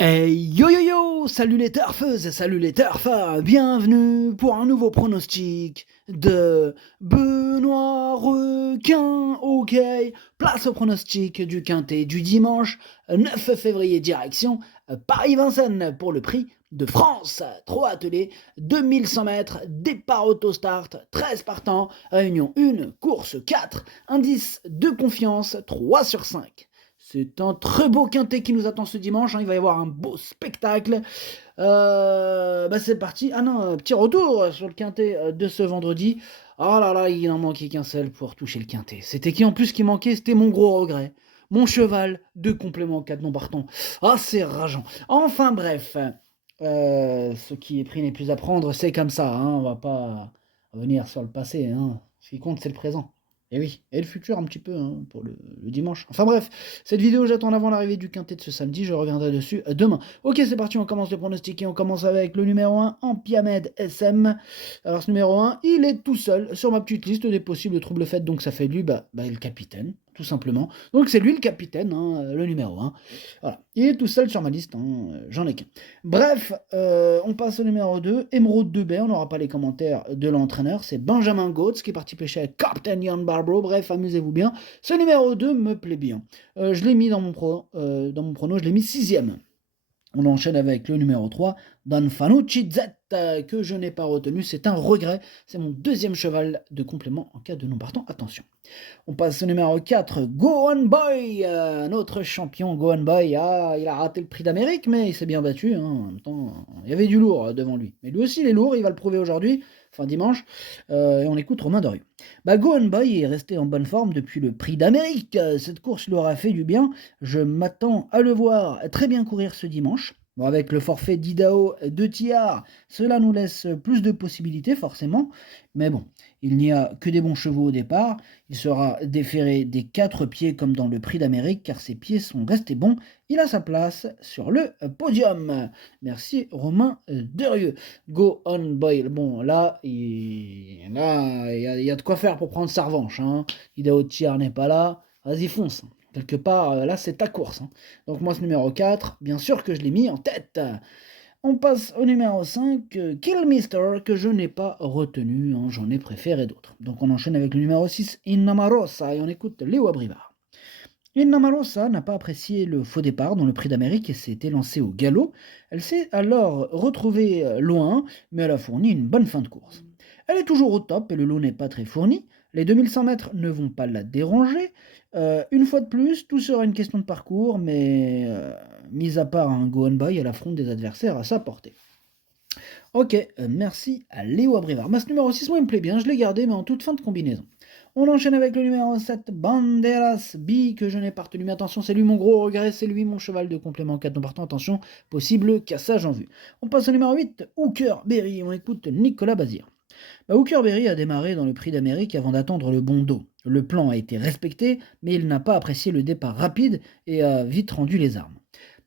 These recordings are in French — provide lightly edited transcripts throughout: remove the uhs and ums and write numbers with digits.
Hey yo yo yo, salut les turfeuses, salut les turfers, bienvenue pour un nouveau pronostic de Benoît Requin, ok. Place au pronostic du quintet du dimanche 9 février, direction Paris-Vincennes pour le prix de France. 3 attelés, 2100 mètres, départ auto-start, 13 partants, réunion 1, course 4, indice de confiance 3 sur 5. C'est un très beau quintet qui nous attend ce dimanche, il va y avoir un beau spectacle. C'est parti. Ah non, petit retour sur le quintet de ce vendredi. Oh là là, il n'en manquait qu'un seul pour toucher le quintet. C'était qui en plus qui manquait? C'était mon gros regret. Mon cheval de complément 4 non partants. Ah, c'est rageant. Enfin bref, ce qui est pris n'est plus à prendre, c'est comme ça. On va pas revenir sur le passé. Ce qui compte, c'est le présent. Et oui, et le futur un petit peu pour le dimanche. Enfin bref, cette vidéo j'attends avant l'arrivée du quintet de ce samedi, je reviendrai dessus demain. Ok, c'est parti, on commence le pronostiquer, on commence avec le numéro 1, Ampiamed SM. Alors ce numéro 1, il est tout seul sur ma petite liste des possibles troubles faits, donc ça fait lui le capitaine, tout simplement. Donc c'est lui le capitaine, le numéro 1. Voilà, il est tout seul sur ma liste, j'en ai qu'un. Bref, on passe au numéro 2, Emeraude 2B, on n'aura pas les commentaires de l'entraîneur, c'est Benjamin Gautz qui est parti pêcher avec Captain Jan Barbro, bref, amusez-vous bien. Ce numéro 2 me plaît bien. Je l'ai mis dans mon prono, je l'ai mis 6ème. On enchaîne avec le numéro 3, Dan Fanucci Z, que je n'ai pas retenu, c'est un regret, c'est mon deuxième cheval de complément en cas de non partant, attention. On passe au numéro 4, Go On Boy, notre champion Go On Boy. Il a raté le prix d'Amérique, mais il s'est bien battu. En même temps, il y avait du lourd devant lui. Mais lui aussi, il est lourd, il va le prouver aujourd'hui, enfin dimanche. Et on écoute Romain Dorieux. Go On Boy est resté en bonne forme depuis le prix d'Amérique. Cette course lui aura fait du bien. Je m'attends à le voir très bien courir ce dimanche. Bon, avec le forfait d'Idaho de Tillard, cela nous laisse plus de possibilités, forcément. Mais bon, il n'y a que des bons chevaux au départ. Il sera déféré des 4 pieds comme dans le prix d'Amérique car ses pieds sont restés bons. Il a sa place sur le podium. Merci Romain Derieux. Go On Boy. Bon, là, il y a de quoi faire pour prendre sa revanche. Idaho Tiar n'est pas là. Vas-y, fonce. Quelque part, là, c'est ta course. Donc moi, ce numéro 4, bien sûr que je l'ai mis en tête. On passe au numéro 5, Killmister, que je n'ai pas retenu, j'en ai préféré d'autres. Donc on enchaîne avec le numéro 6, Innamarosa, et on écoute Léo Abrivard. Innamarosa n'a pas apprécié le faux départ dans le prix d'Amérique et s'est élancée au galop. Elle s'est alors retrouvée loin, mais elle a fourni une bonne fin de course. Elle est toujours au top et le lot n'est pas très fourni. Les 2100 mètres ne vont pas la déranger. Une fois de plus, tout sera une question de parcours, mais mis à part un go on by, elle affronte des adversaires à sa portée. Ok, merci à Léo Abrivard. Ce numéro 6, moi il me plaît bien, je l'ai gardé, mais en toute fin de combinaison. On enchaîne avec le numéro 7, Banderas B, que je n'ai pas retenu. Mais attention, c'est lui mon gros regret, c'est lui mon cheval de complément 4 non partant. Attention, possible cassage en vue. On passe au numéro 8, Hooker Berry. On écoute Nicolas Bazir. Hooker Berry a démarré dans le prix d'Amérique avant d'attendre le bon dos. Le plan a été respecté, mais il n'a pas apprécié le départ rapide et a vite rendu les armes.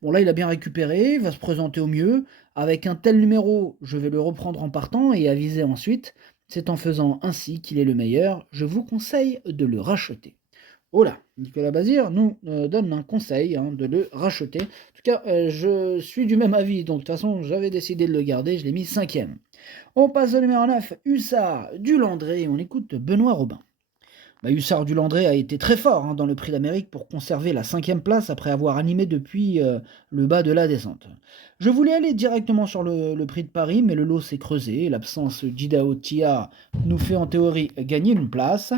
Bon là, il a bien récupéré, il va se présenter au mieux. Avec un tel numéro, je vais le reprendre en partant et aviser ensuite. C'est en faisant ainsi qu'il est le meilleur. Je vous conseille de le racheter. Oh là, Nicolas Bazir nous donne un conseil de le racheter. En tout cas, je suis du même avis. Donc de toute façon, j'avais décidé de le garder. Je l'ai mis 5ème. On passe au numéro 9, Hussard du Landré. On écoute Benoît Robin. Hussard du Landré a été très fort dans le prix d'Amérique pour conserver la 5ème place après avoir animé depuis le bas de la descente. Je voulais aller directement sur le prix de Paris, mais le lot s'est creusé. L'absence d'Idaho Tia nous fait en théorie gagner une place.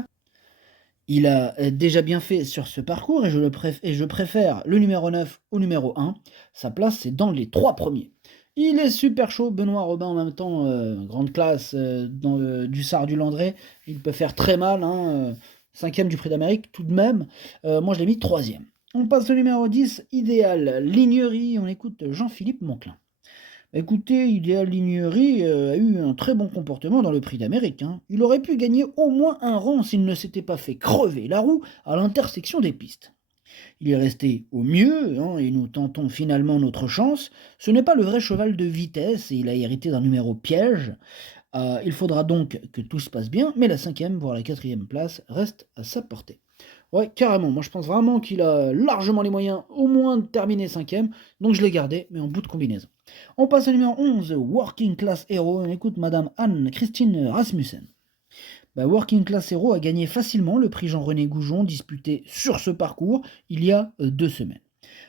Il a déjà bien fait sur ce parcours et je préfère le numéro 9 au numéro 1. Sa place, c'est dans les 3 premiers. Il est super chaud, Benoît Robin en même temps, grande classe dans du Sard du Landré. Il peut faire très mal, 5ème du Prix d'Amérique tout de même. Moi, je l'ai mis 3ème. On passe au numéro 10, Idéal Lignerie. On écoute Jean-Philippe Monclin. Écoutez, Idéal Lignerie a eu un très bon comportement dans le Prix d'Amérique. Il aurait pu gagner au moins un rang s'il ne s'était pas fait crever la roue à l'intersection des pistes. Il est resté au mieux, et nous tentons finalement notre chance. Ce n'est pas le vrai cheval de vitesse et il a hérité d'un numéro piège. Il faudra donc que tout se passe bien, mais la cinquième, voire la quatrième place reste à sa portée. Ouais, carrément, moi je pense vraiment qu'il a largement les moyens au moins de terminer cinquième, donc je l'ai gardé, mais en bout de combinaison. On passe au numéro 11, Working Class Hero, on écoute Madame Anne-Christine Rasmussen. Bah, Working Class Hero a gagné facilement le prix Jean-René Goujon disputé sur ce parcours il y a 2 semaines.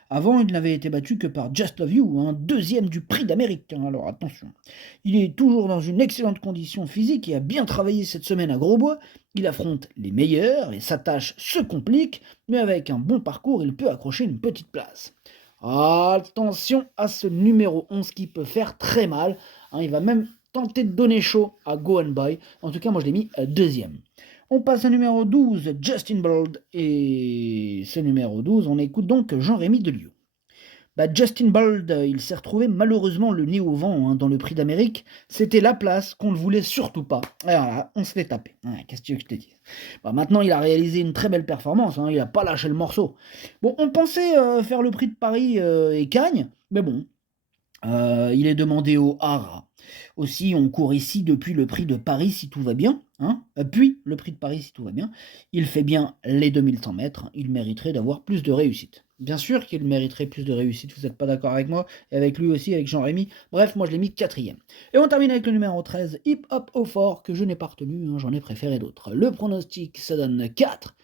Avant, il n'avait été battu que par Just Love You, un deuxième du prix d'Amérique, hein, alors attention. Il est toujours dans une excellente condition physique et a bien travaillé cette semaine à Grosbois. Il affronte les meilleurs et sa tâche se complique, mais avec un bon parcours, il peut accrocher une petite place. Attention à ce numéro 11 qui peut faire très mal, hein, il va même tenter de donner chaud à Go and Buy. En tout cas, moi je l'ai mis deuxième. On passe au numéro 12, Justin Bold. Et ce numéro 12, on écoute donc Jean-Rémy Delieu. Bah, Justin Bold, il s'est retrouvé malheureusement le nez au vent hein, dans le prix d'Amérique. C'était la place qu'on ne voulait surtout pas. Et voilà, on se l'est tapé. Ouais, qu'est-ce que tu veux que je te dise? Bah, maintenant, il a réalisé une très belle performance. Hein, il n'a pas lâché le morceau. Bon, on pensait faire le prix de Paris et Cagnes, mais bon, il est demandé au Hara. Aussi, on court ici depuis le prix de Paris si tout va bien, hein, puis le prix de Paris si tout va bien. Il fait bien les 2100 mètres, il mériterait d'avoir plus de réussite. Bien sûr qu'il mériterait plus de réussite, vous n'êtes pas d'accord avec moi, et avec lui aussi, avec Jean-Rémy. Bref, moi je l'ai mis quatrième. Et on termine avec le numéro 13, Hip Hop au fort, que je n'ai pas retenu, hein, j'en ai préféré d'autres. Le pronostic, ça donne 4,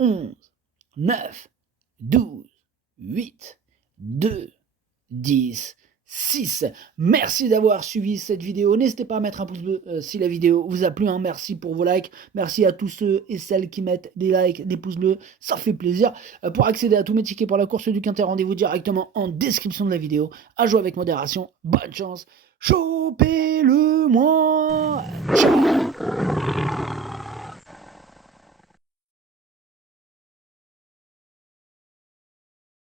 11, 9, 12, 8, 2, 10, 6. Merci d'avoir suivi cette vidéo. N'hésitez pas à mettre un pouce bleu si la vidéo vous a plu. Hein. Merci pour vos likes. Merci à tous ceux et celles qui mettent des likes, des pouces bleus. Ça fait plaisir. Pour accéder à tous mes tickets pour la course du Quintet, rendez-vous directement en description de la vidéo. À jouer avec modération. Bonne chance. Chopez-le moi. Ciao.